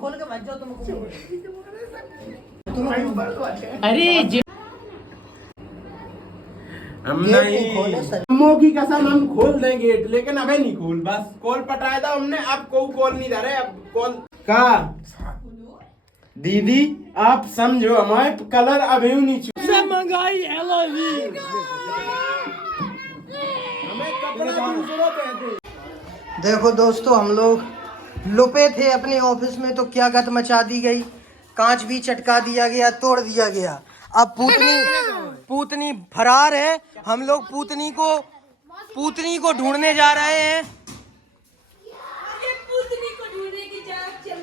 खोल के मत जाओ तुमको। अरे हम नहीं, अम्मो की कसम हम खोल दें गेट, लेकिन अबे नहीं खोल, बस कॉल पटाया था हमने, अब कोई कॉल नहीं धरे, अब कॉल का दीदी आप समझो हमारे कलर अभी नहीं से मंगाई एलओवी। हमें कपड़ा दूसरों कहते। देखो दोस्तों, हम लोग लुपे थे अपने ऑफिस में तो क्या गत मचा दी गई, कांच भी चटका दिया गया, तोड़ दिया गया। अब पूतनी फरार है। हम लोग पूतनी को ढूंढने जा रहे हैं।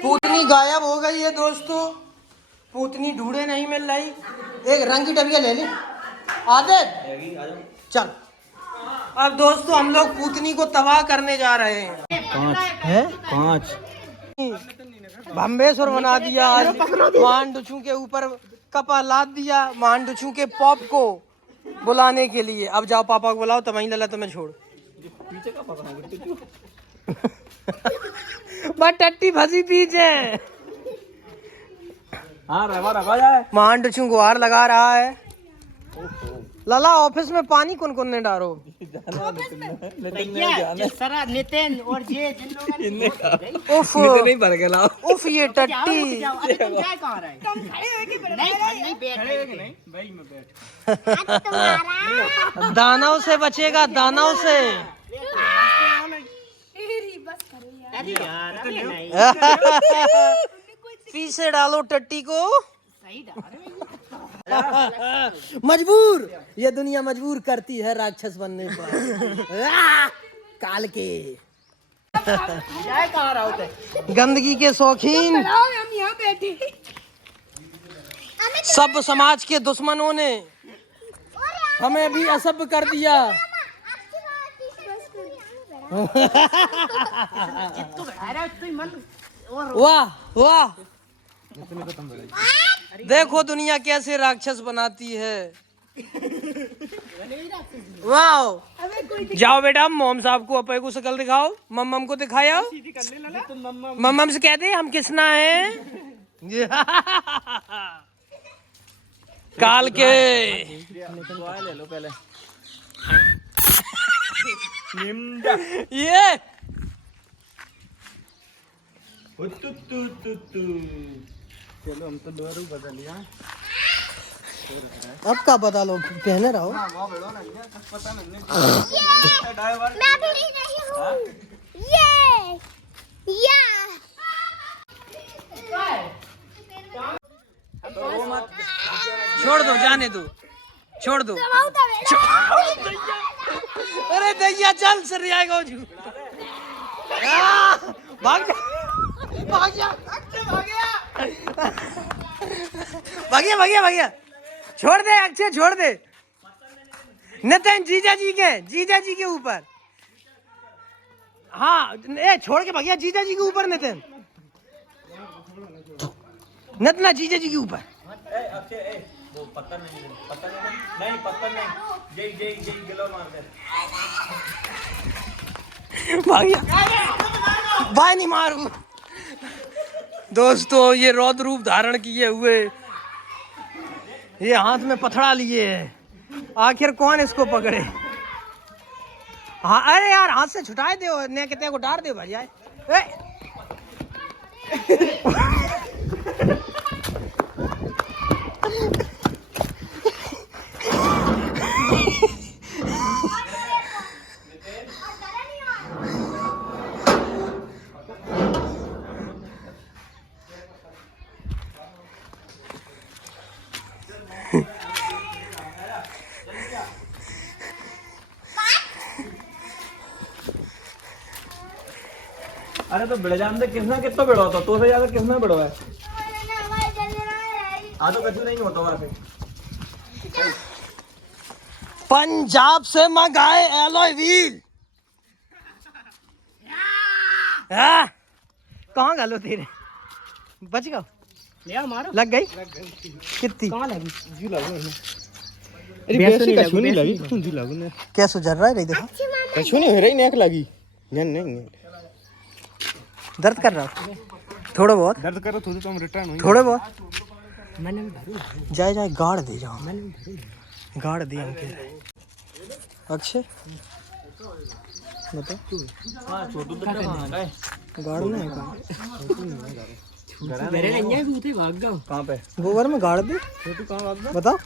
पूतनी गायब हो गई है दोस्तों, पूतनी ढूंढे नहीं मिल रही। एक रंग की डबिया ले ले आदत, चल। अब दोस्तों हम लोग पूतनी को तबाह करने जा रहे हैं। पाँच भम्बेश्वर बना दिया, मांडुचू के ऊपर कपा लाद दिया, मांडुचू के पॉप को बुलाने के लिए। अब जाओ पापा को बुलाओ, तमही लला तुम्हें छोड़। बस टट्टी फंसी पीछे। मांडुचू गुहार लगा रहा है। लला ऑफिस में पानी कौन कौन ने डालो? नितिन और ये उफ नहीं भर के लाओ। उफ ये टट्टी। दानव से बचेगा, दानव से। पीछे डालो टट्टी को। मजबूर, ये दुनिया मजबूर करती है राक्षस बनने पर। काल के गंदगी के शौकीन सब समाज के दुश्मनों ने हमें भी असभ्य कर दिया। वाह वाह, देखो दुनिया कैसे राक्षस बनाती है। वाह, जाओ बेटा मोम साहब को अपने को शकल दिखाओ, मम्मम को दिखाया। मम्मम से कहते हम किसना है। काल के ले लो पहले। ये चलो हम तो डोरू बदल लिया। अब का बता लो, पहने रहो। पता नहीं छोड़ दो, जाने दो, छोड़ दो। अरे दैया चल सर आएगा। भाग भागिया। छोड़ दे अक्षय, छोड़ दे। नितिन जीजा जी के ऊपर। हाँ छोड़ के भागिया जीजा जी के ऊपर। नितिन नतना जीजा जी के ऊपर। पत्थर नहीं, जय गिलो मार दे। भागिया भाई नहीं मारू। दोस्तों ये रौद्र रूप धारण किए हुए, ये हाथ में पथड़ा लिए है। आखिर कौन इसको पकड़े। हाँ अरे यार हाथ से छुटाए दो, ने कितने को डार दे भैया। अरे तो बिड़ जान दे, किसना कितना बिड़ा होता तो से ज्यादा किसना बिड़ा है। तो कछु नहीं होता वहां से। पंजाब से मंगाए एलॉय व्हील। कहाँ गालो तेरे बच गया। लग गई कितनी कछु नहीं लगी। कैसे जल रहा है, नहीं देखा। कछु नहीं हो रही, नेक लगी। नहीं दर्द कर रहा हो? थोड़ा बहुत दर्द करो थोड़ी तो हम रिटर्न हुई थोड़े बहुत जाए जाए गाड़ दे जाओ गाड़ दिया हम कह रहे अक्षय बता गाड़ना है कहाँ पे गोबर में गाड़ दे बताओ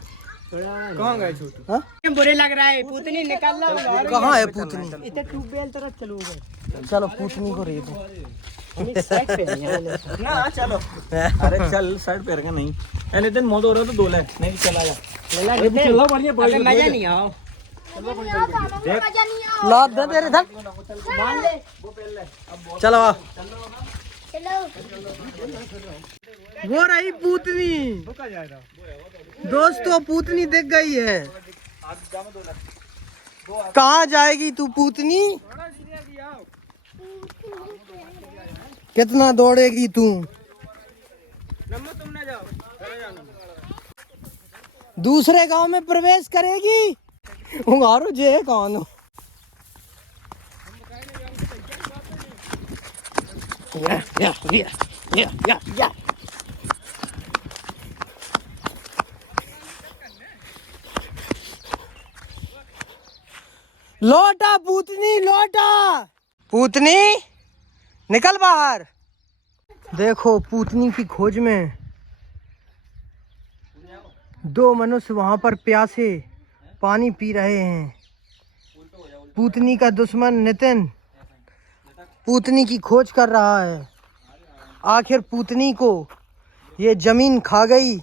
कहाँ गए छोटू हाँ? बुरे लग रहा है पूतनी निकल रहा कहाँ है पूतनी इतने ट्यूबवेल तरफ चलो चलो पूतनी को रेत ना चलो अरे चल शर्ट पहन के नहीं यानी दिन मोद हो रहा तो दो ले नहीं चला जा चलो बढ़िया मजा नहीं आओ लाद दे तेरे धक चलो आ वो रही पूतनी दोस्तों पूतनी दिख गई है कहाँ जाएगी तू पूतनी कितना दौड़ेगी तू दूसरे गांव में प्रवेश करेगी उंगारो जे है कौन हो या लौटा पूतनी लौटा पूतनी निकल बाहर देखो पूतनी की खोज में दो मनुष्य वहां पर प्यासे पानी पी रहे हैं पूतनी का दुश्मन नितिन पूतनी की खोज कर रहा है आखिर पूतनी को ये जमीन खा गई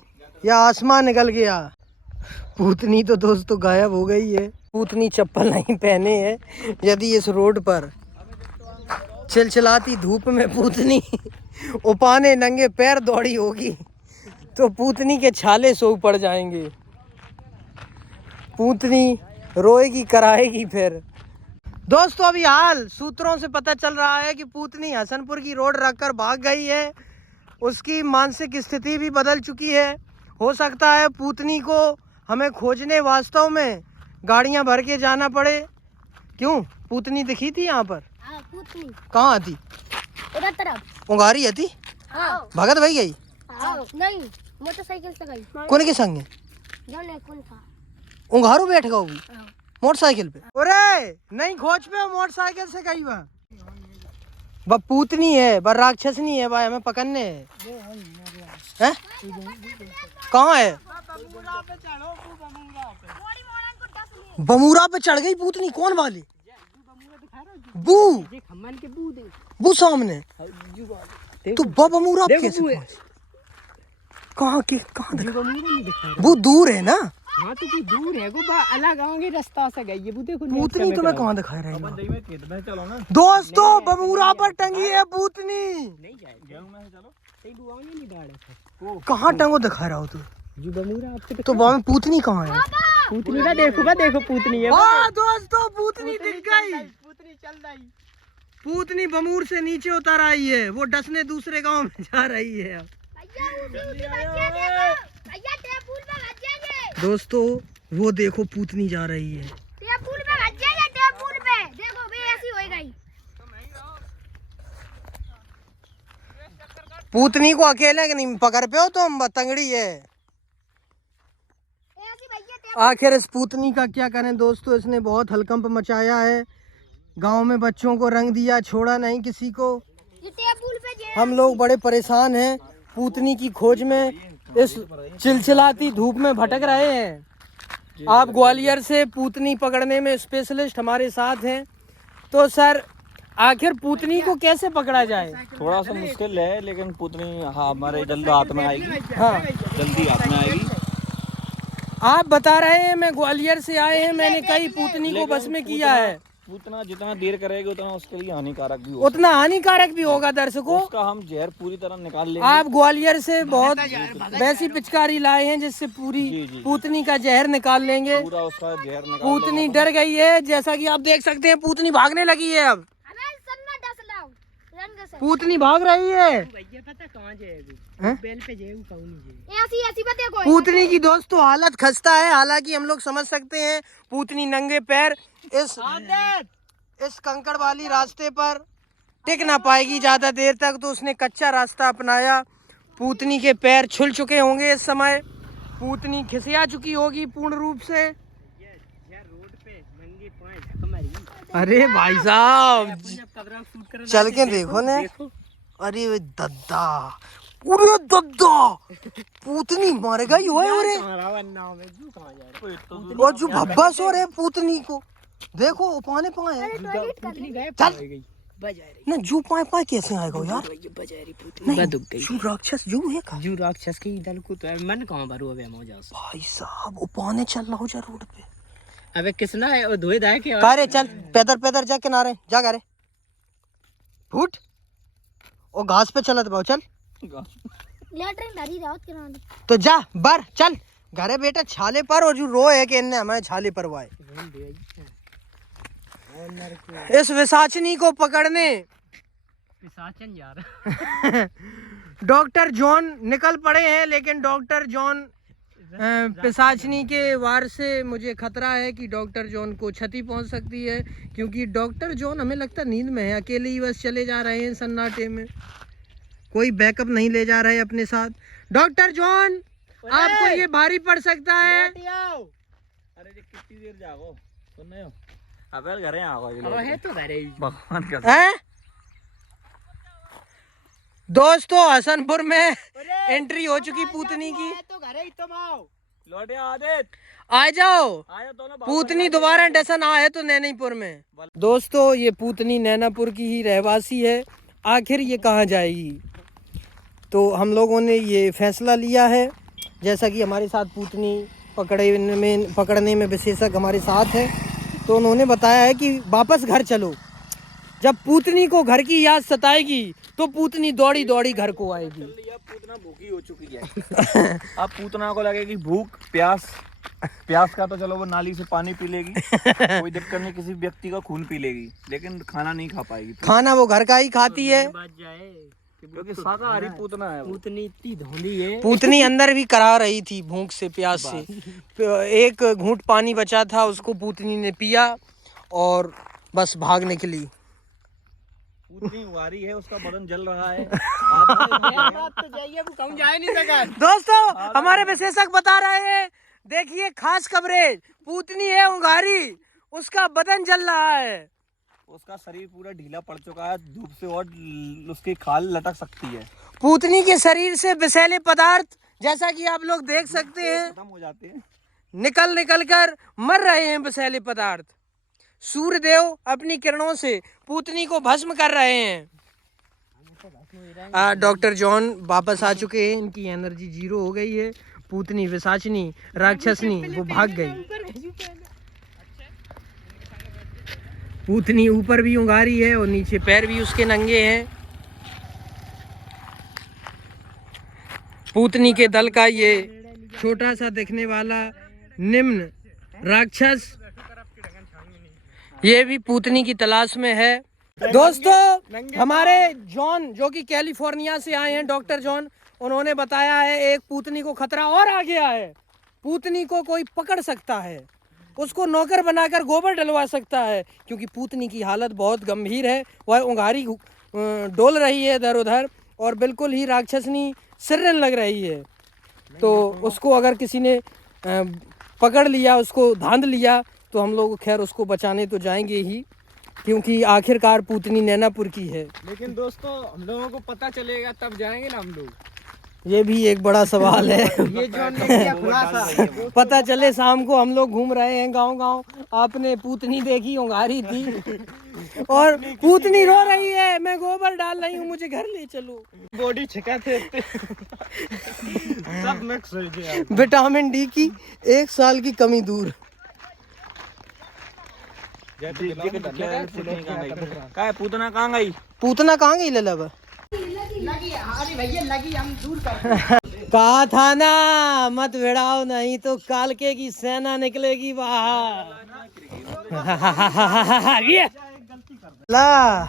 या आसमान निकल गया पूतनी तो दोस्तों गायब हो गई है पूतनी चप्पल नहीं पहने है यदि इस रोड पर चिलचिलाती धूप में पूतनी उपाने नंगे पैर दौड़ी होगी तो पूतनी के छाले सो पड़ जाएंगे पूतनी रोएगी कराएगी फिर दोस्तों अभी हाल सूत्रों से पता चल रहा है कि पूतनी हसनपुर की रोड रखकर भाग गई है उसकी मानसिक स्थिति भी बदल चुकी है हो सकता है पूतनी को हमें खोजने वास्तव में गाड़ियां भर के जाना पड़े क्यों पूतनी दिखी थी यहाँ पर कहाँ आती उधर तरफ उंगारी आती भगत भाई गई नहीं मोटरसाइकिल से गई कौन के संग जाने कौन था उंगारू बैठ गया भी मोटरसाइकिल पे अरे नहीं खोज पे मोटरसाइकिल से गई वह वह पूतनी है वह राक्षसनी है भाई हमें पकड़ने है कहाँ है बमूरा पे चढ़ गई पूतनी कौन वाली बू बू सामने तो बमूरा पे कैसे पहुंच कहाँ के कहाँ वो दूर है ना हाँ तो कोई दूर है वो अलग आओगे रास्ता से गई है वो देखो पूतनी तुम्हें कहाँ दिखा रही है दोस्तों बमूरा पर टंगी है पूतनी कहाँ टंगो दिखा रहा हो तू जो बमूरा आपसे तो वहाँ में पूतनी कहाँ है पूतनी का देखो पूतनी है हाँ दोस्तों पूतनी दिख गई पूतनी चल रही पूतनी बमूर से नीचे उतर आई है वो डसने दूसरे गांव में जा रही है दोस्तों वो देखो पूतनी जा रही है पूतनी को अकेले नहीं पकड़ पे हो तुम बतंगड़ी है आखिर इस पूतनी का क्या करें दोस्तों इसने बहुत हलकंप मचाया है गांव में बच्चों को रंग दिया छोड़ा नहीं किसी को हम लोग बड़े परेशान हैं पूतनी की खोज में इस चिलचिलाती धूप में भटक रहे हैं आप ग्वालियर से पूतनी पकड़ने में स्पेशलिस्ट हमारे साथ हैं तो सर आखिर पूतनी को कैसे पकड़ा जाए थोड़ा सा मुश्किल है लेकिन पूतनी हाँ हमारे जल्द हाथ में आएगी हाँ जल्दी हाथ में आएगी आप बता रहे हैं मैं ग्वालियर से आए हैं मैंने कई पूतनी को बस में किया है पूतना जितना देर करेगी उतना उसके लिए हानिकारक भी होगा उतना हानिकारक भी होगा दर्शकों उसका हम जहर पूरी तरह निकाल लेंगे आप ग्वालियर से बहुत वैसी पिचकारी लाए हैं जिससे पूरी जी। पूतनी का जहर निकाल लेंगे पूरा उसका जहर निकाल पूतनी डर गई है जैसा कि आप देख सकते हैं पूतनी भागने लगी है अब पूतनी भाग रही है पता कहाँ हैं? बेल पे जाए कौन पूतनी की दोस्तों हालत खस्ता है हालांकि हम लोग समझ सकते हैं पूतनी नंगे पैर इस कंकड़ वाली रास्ते पर टिक ना पाएगी ज्यादा देर तक, तो उसने कच्चा रास्ता अपनाया। पूतनी के पैर छुल चुके होंगे इस समय, पूतनी खिसिया चुकी होगी पूर्ण रूप से। अरे भाई साहब चल के देखो ने, अरे वे दद्दा, अरे दद्दा, पूतनी मर गई हो रे, और जो भब्बा सो रहे पूतनी को देखो पाने पाए चल ना, जू पाए पाए कैसे आएगा यार, जू राक्षस जू है का, जू राक्षस की दल को तो मन कहाँ भरू अबे मौजा से। भाई साहब वो पाने चल रहा हो जा रोड पे, अबे किसना है वो धोए दाए के का रे, चल पैदल पैदल जा किनारे जा, करे फूट और घास पे चलत भाव, चल लेटरिन भरी रात के नाम तो जा बर चल घरे बेटा, छाले पर, और जो रो है कि इनने हमें छाले परवाए। इस विसाचनी को पकड़ने पिशाचन यार डॉक्टर जॉन निकल पड़े हैं, लेकिन डॉक्टर जॉन पिशाचनी के वार से मुझे खतरा है कि डॉक्टर जॉन को क्षति पहुंच सकती है, क्योंकि डॉक्टर जॉन हमें लगता है नींद में है, अकेले ही बस चले जा रहे हैं सन्नाटे में, कोई बैकअप नहीं ले जा रहा है अपने साथ। डॉक्टर जॉन आपको ये भारी पड़ सकता है। अरे जी कितनी देर जागो, सुन रहे हो? अबे घरे आओ ये अब है तो घरे ही। भगवान का हैं? दोस्तों हसनपुर में एंट्री हो चुकी पूतनी की, तो घरे ही तुम आओ। लौटे आदित आ जाओ, आया तो ना, पूतनी दोबारा डसन आए तो नैनीपुर में। दोस्तों ये पूतनी नैनापुर की ही रहवासी है, आखिर ये कहाँ जाएगी, तो हम लोगों ने ये फैसला लिया है, जैसा कि हमारे साथ पूतनी पकड़ने में विशेषज्ञ हमारे साथ है, तो उन्होंने बताया है कि वापस घर चलो, जब पूतनी को घर की याद सताएगी तो पूतनी दौड़ी दौड़ी घर को आएगी। अब पूतना भूखी हो चुकी है अब पूतना को लगेगी भूख प्यास, प्यास का तो चलो वो नाली से पानी पी लेगी, कोई दिक्कत नहीं, किसी व्यक्ति का खून पी लेगी, लेकिन खाना नहीं खा पाएगी। खाना वो घर का ही खाती है, बात जाए क्योंकि शाकाहारी पूतना है वो। पूतनी इतनी धोंधी है। पूतनी अंदर भी करा रही थी भूख से प्यास से, एक घूंट पानी बचा था उसको पूतनी ने पिया और बस भाग निकली। पूतनी वारी है, उसका बदन जल रहा है बात तो जाइए वो कहूं जाए नहीं सका। दोस्तों हमारे विशेषज्ञ बता रहे हैं, देखिए खास कवरेज, पूतनी है उंगारी, उसका बदन जल रहा है, उसका शरीर पूरा ढीला पड़ चुका है, धूप से और उसकी खाल लटक सकती है, पूतनी के शरीर से विषैले पदार्थ जैसा कि आप लोग देख सकते हैं खत्म हो जाते हैं, निकल कर मर रहे हैं विषैले पदार्थ। सूर्यदेव अपनी किरणों से पूतनी को भस्म कर रहे हैं। डॉक्टर जॉन वापस आ चुके हैं, इनकी एनर्जी 0 हो गई है। पूतनी विसाचनी राक्षसनी वो भाग गई। पूतनी ऊपर भी उंगारी है और नीचे पैर भी उसके नंगे हैं। पूतनी के दल का ये छोटा सा दिखने वाला निम्न राक्षस ये भी पूतनी की तलाश में है। दोस्तों हमारे जॉन जो कि कैलिफोर्निया से आए हैं, डॉक्टर जॉन, उन्होंने बताया है एक पूतनी को खतरा और आ गया है, पूतनी को कोई पकड़ सकता है, उसको नौकर बनाकर गोबर डलवा सकता है, क्योंकि पूतनी की हालत बहुत गंभीर है, वह उंगारी डोल रही है इधर उधर और बिल्कुल ही राक्षसनी सिरन लग रही है। तो उसको अगर किसी ने पकड़ लिया, उसको धांध लिया, तो हम लोग खैर उसको बचाने तो जाएंगे ही, क्योंकि आखिरकार पूतनी नैनापुर की है। लेकिन दोस्तों हम लोगों को पता चलेगा तब जाएंगे ना हम लोग, ये भी एक बड़ा सवाल है। ये जो हमने किया खुलासा। पता चले शाम को हम लोग घूम रहे हैं गांव, आपने पूतनी देखी उंगारी थी और पूतनी रो रही है, मैं गोबर डाल रही हूँ, मुझे घर ले चलो। बॉडी छिकाते सब मिक्स हो गया। विटामिन डी की 1 साल की कमी दूर। पूतना कहाँ गई? पूतना कहाँ गई ललब? अरे भैया लगी, हम दूर कर कहा था ना मत भिड़ाओ, नहीं तो कालके की सेना निकलेगी बाहर। ला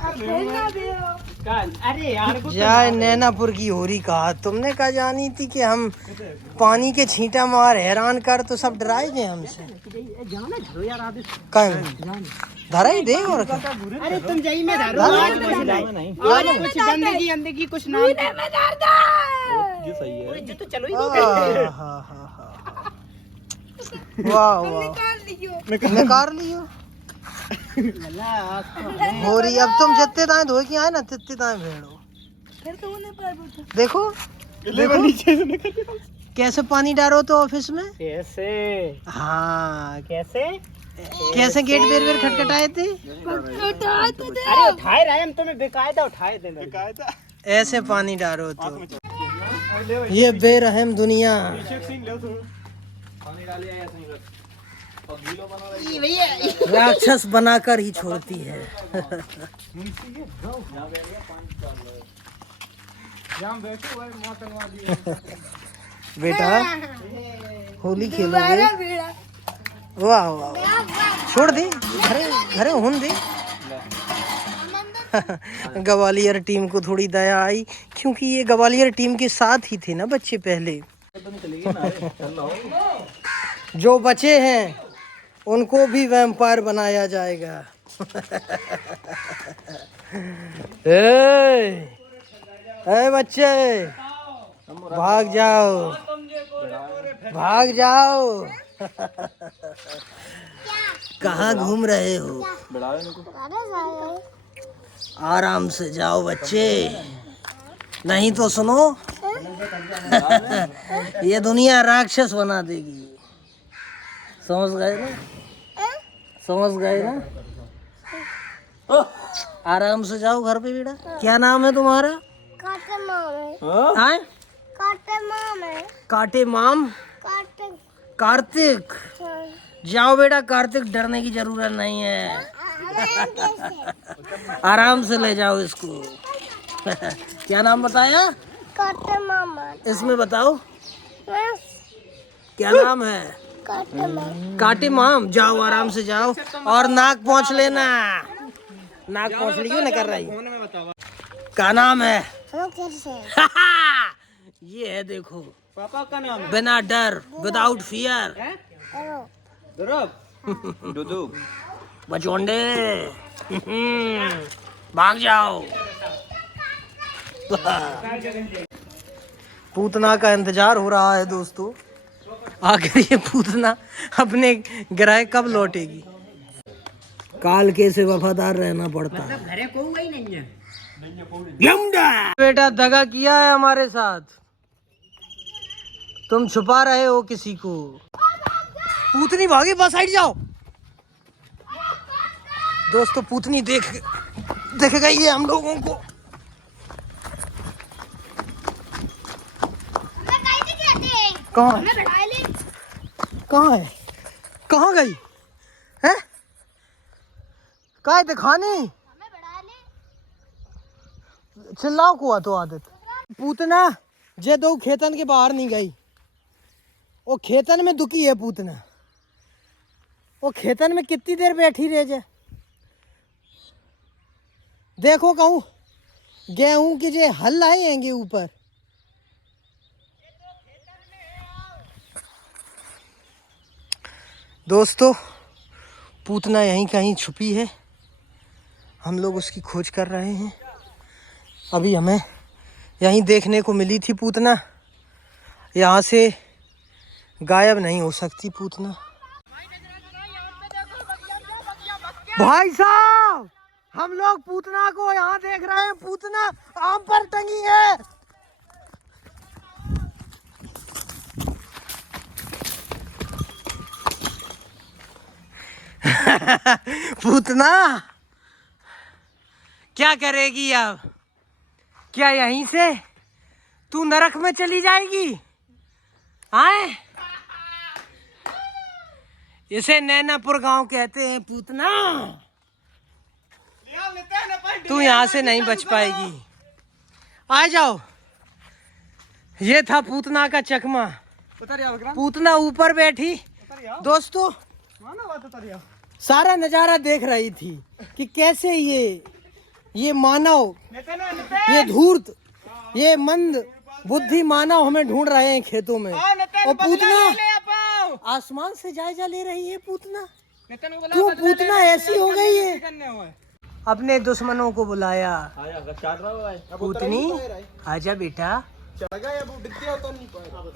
अरे यार को जय नैनापुर की होरी कहा तुमने कहा जानी थी कि हम पानी के छींटा मार हैरान कर तो सब डराए गए हमसे जाना धरो यार आदि कहीं धरा ही दे और क्या? अरे तुम जाइए मैं धरो आज कुछ गंदगी अंदगी कुछ ना ये सही है। जो तो चलो ही दो वाह वाह निकाल लियो होरी अब तुम जितने दाएं धो के आए ना तितने दाएं भेड़ो देखो कैसे पानी डालो तो ऑफिस में कैसे हाँ कैसे कैसे गेट बेर खटखटाए थे अरे उठाए रहे हम तुम्हें बेकायदा उठाए थे बेकायदा ऐसे पानी डालो तो ये बेरहम दुनिया राक्षस बनाकर ही छोड़ती है बेटा होली खेलोगे वाह वाह छोड़ दे घरे घरे होन दे ग्वालियर टीम को थोड़ी दया आई क्योंकि ये ग्वालियर टीम के साथ ही थे ना बच्चे पहले जो बचे हैं उनको भी वैम्पायर बनाया जाएगा ए बच्चे भाग जाओ भाग जाओ कहाँ घूम रहे हो आराम से जाओ बच्चे नहीं तो सुनो ये दुनिया राक्षस बना देगी समझ गए ना समझ गए ना आराम से जाओ घर पे बेटा क्या नाम है तुम्हारा काटे माम हाँ? काटे माम कार्तिक जाओ बेटा कार्तिक डरने की जरूरत नहीं है आराम से ले जाओ इसको क्या नाम बताया काटे मामा इसमें बताओ क्या नाम है काटे माम जाओ आराम से जाओ और नाक पहुंच लेना नाक पहुंच लियो ना कर रही क्या नाम है ये है देखो पापा का नाम बिना डर विदाउट फियर दुदू बचोंडे भाग जाओ पूतना का इंतजार हो रहा है दोस्तों आखिर ये पूतना अपने ग्रह कब लौटेगी काल के से वफादार रहना पड़ता है घरे को ही नहीं है बेटा दगा किया है हमारे साथ तुम छुपा रहे हो किसी को पूतनी भागी बस साइड जाओ दोस्तों पूतनी देख गई है हम लोगों को कहाँ है कहाँ गई है कहाँ दिखाने चिल्लाओ को तो आदत पूतना जे दो खेतन के बाहर नहीं गई वो खेतन में दुखी है पूतना वो खेतन में कितनी देर बैठी रह जाए देखो कहूँ गेहूं की जे हल आएंगे ऊपर दोस्तों पूतना यहीं कहीं छुपी है हम लोग उसकी खोज कर रहे हैं अभी हमें यहीं देखने को मिली थी पूतना यहाँ से गायब नहीं हो सकती पूतना भाई साहब हम लोग पूतना को यहाँ देख रहे हैं पूतना आम पर टंगी है पूतना क्या करेगी अब क्या यहीं से तू नरक में चली जाएगी आए इसे नैनापुर गांव कहते हैं पूतना तू यहाँ से नहीं बच पाएगी आ जाओ ये था पूतना का चकमा पूतना ऊपर बैठी दोस्तों सारा नजारा देख रही थी कि कैसे ये ये मानव, ये धूर्त, ये मंद बुद्धि मानव हमें ढूंढ रहे हैं खेतों में। और पूतना आसमान से जायजा ले रही है। पूतना क्यों पूतना ऐसी हो गई है? अपने दुश्मनों को बुलाया। पूतनी आजा बेटा।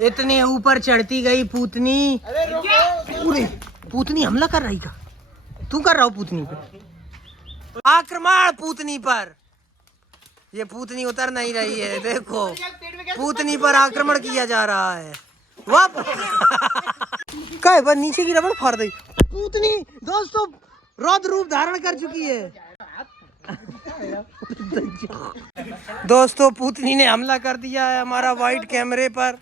इतने ऊपर चढ़ती गई पूतनी। पूरे पूतनी हमला कर रही का? तू कर रहा हो पूतनी पर आक्रमण। पूतनी पर ये पूतनी उतर नहीं रही है। देखो पूतनी पर आक्रमण किया जा रहा है। वाह बस नीचे की रबड़ फाड़ दी। पूतनी दोस्तों रौद्र रूप धारण कर चुकी है। दोस्तों पूतनी ने हमला कर दिया है हमारा वाइट कैमरे पर।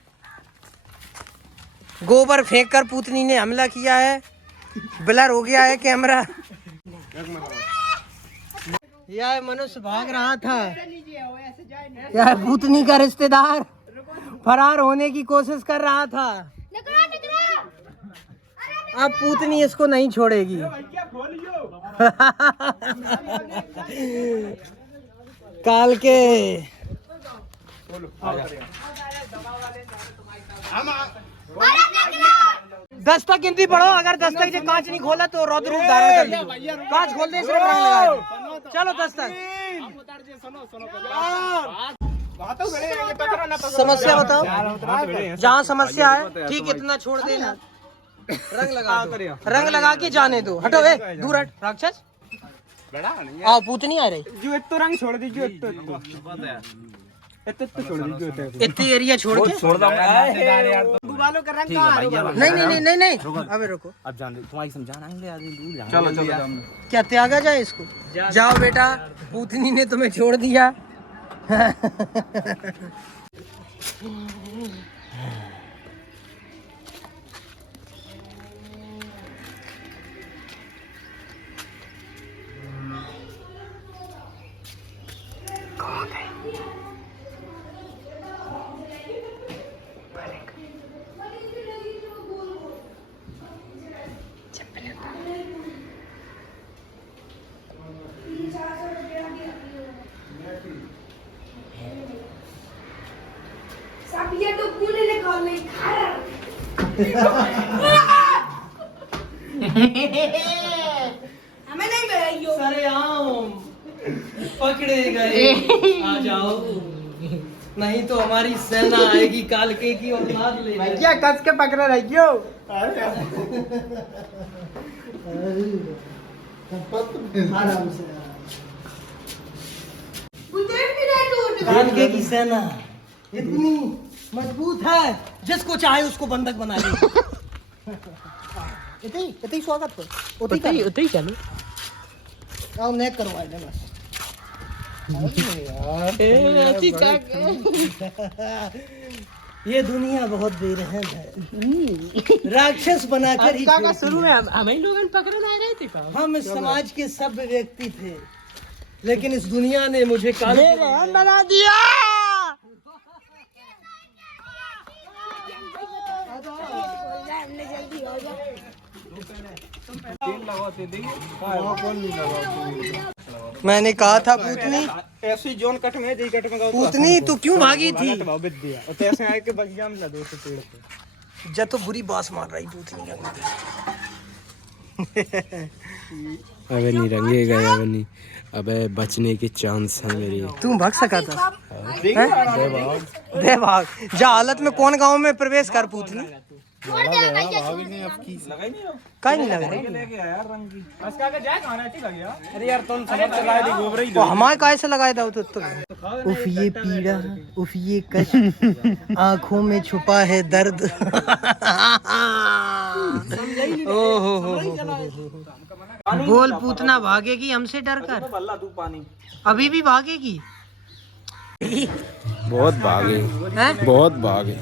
गोबर फेंककर पूतनी ने हमला किया है। ब्लर हो गया है कैमरा। यह मनुष्य भाग रहा था। यह पूतनी का रिश्तेदार फरार होने की कोशिश कर रहा था। अब पूतनी इसको नहीं छोड़ेगी। काल के दस तक गिनती पढ़ो। अगर 10 तक से कांच नहीं खोला तो रौद्र रूप धारण कर लो। कांच खोल दे, सिर्फ रंग लगा दे। चलो 10 तक। समस्या बताओ। जहाँ समस्या है ठीक इतना छोड़ देना। रंग लगा के जाने दो। हटो दूर हट राक्षस। आओ पूतनी आ रही। जो इतना रंग छोड़ दीजिए। इतनी एरिया छोड़ के नहीं अबे रुको। अब जान दे तुम्हारी समझाना है। चलो क्या त्यागा जाए इसको? जाओ बेटा पूतनी ने तुम्हें छोड़ दिया। ये तो पूरे निकाल नहीं खा रहा। हमें नहीं मिला। सरेआम पकड़े गए। आ जाओ नहीं तो हमारी सेना आएगी कालके की औलाद ले। क्या कस के पकड़े रहियो। आराम से कालके की सेना इतनी मजबूत है जिसको चाहे उसको बंधक बना ले। इतनी स्वागत हो। उतई चलो। आओ नेक करवा दे बस। ये दुनिया बहुत बेरहम है। राक्षस बनाकर ही शुरू में हमें लोग पकड़ने आ रहे थे। हम इस समाज के सभ्य व्यक्ति थे लेकिन इस दुनिया ने मुझे बेरहम बना दिया। मैंने कहा था पूतनी ऐसी जोन कट में दी कट में पूतनी तू क्यों भागी थी? तो ऐसे आए के बगिया में लदो तो पेड़ पे जब तो बुरी बात मार रही पूतनी। अबे नहीं रंगेगा अबे नहीं। अबे बचने के चांस हैं मेरी। तू भाग सका था? दे भाग जा। हालत में कौन गांव में प्रवेश कर पूतनी? कहीं नहीं लग रहा। अरे यार तुम समझ चलाए दी गोबर ही। हमारे काय से लगाया था तो उफ ये पीड़ा, उफ ये कष्ट, आंखों में छुपा है दर्द। बोल पूतना भागेगी हमसे डर कर? अभी भी भागेगी? बहुत भागे। हैं? बहुत भागे।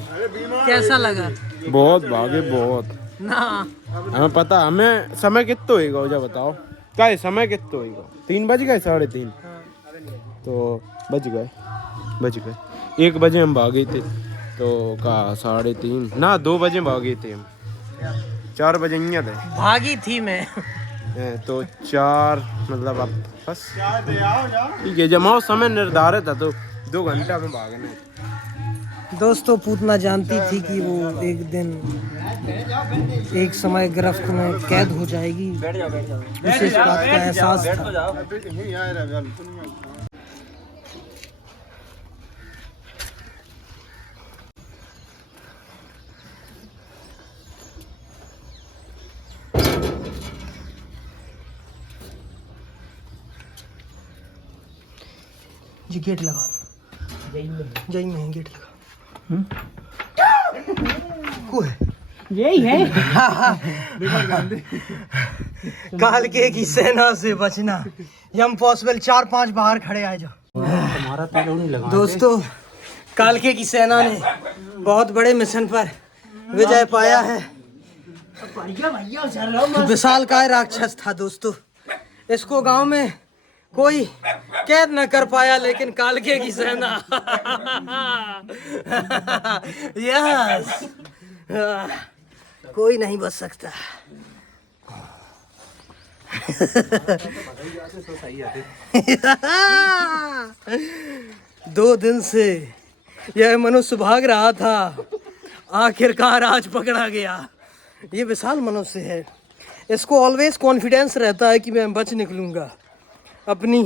कैसा लगा? बहुत भागे बहुत ना हमें पता। हमें समय कितना होएगा जा बताओ। क्या समय कितना होएगा? 3 बज गए 3:30 तो बज गए 1 बजे हम भागे थे तो का 3:30 ना 2 बजे भागे थे हम। 4 बजे यहाँ थे। भागी थी मैं। तो 4 मतलब अब बस ठीक है। जमाओ समय निर्धारित है तो 2 घंटा में भागना है। दोस्तों पूतना जानती थी कि वो एक दिन एक समय गिरफ्त में कैद हो जाएगी, उसे इस बात का एहसास था। जी गेट लगा, जय में गेट लगा। को है यही है। कालके की सेना से बचना इम्पॉसिबल। 4-5 बाहर खड़े आ जाओ। दोस्तों कालके की सेना ने बहुत बड़े मिशन पर विजय पाया है। विशालकाय राक्षस था दोस्तों, इसको गांव में कोई कैद न कर पाया, लेकिन कालके की सेना यस कोई नहीं बच सकता। दो दिन से यह मनुष्य भाग रहा था, आखिरकार आज पकड़ा गया। ये विशाल मनुष्य है, इसको ऑलवेज कॉन्फिडेंस रहता है कि मैं बच निकलूंगा। अपनी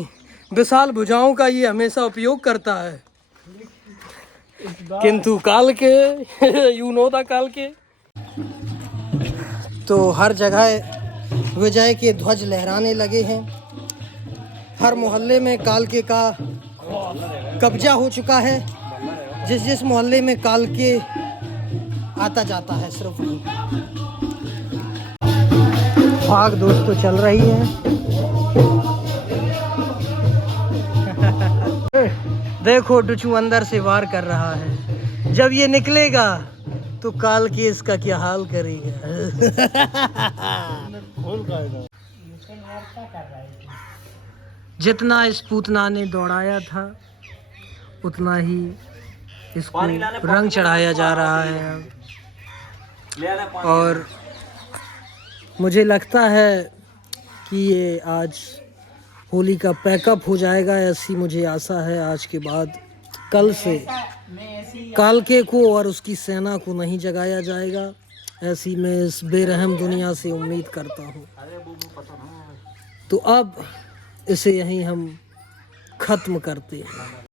विशाल भुजाओं का ये हमेशा उपयोग करता है, किंतु काल के यू नो द काल के। तो हर जगह विजय के ध्वज लहराने लगे हैं। हर मोहल्ले में कालके का कब्जा हो चुका है। जिस जिस मोहल्ले में कालके आता जाता है सिर्फ वहीं भाग दोस्तों चल रही है। देखो डुचू अंदर से वार कर रहा है, जब ये निकलेगा तो काल के इसका क्या हाल करेगा। जितना इस पूतना ने दौड़ाया था उतना ही इसको रंग चढ़ाया जा रहा है। और मुझे लगता है कि ये आज होली का पैकअप हो जाएगा, ऐसी मुझे आशा है। आज के बाद कल से कालके को और उसकी सेना को नहीं जगाया जाएगा, ऐसी मैं इस बेरहम दुनिया से उम्मीद करता हूँ। तो अब इसे यहीं हम ख़त्म करते हैं।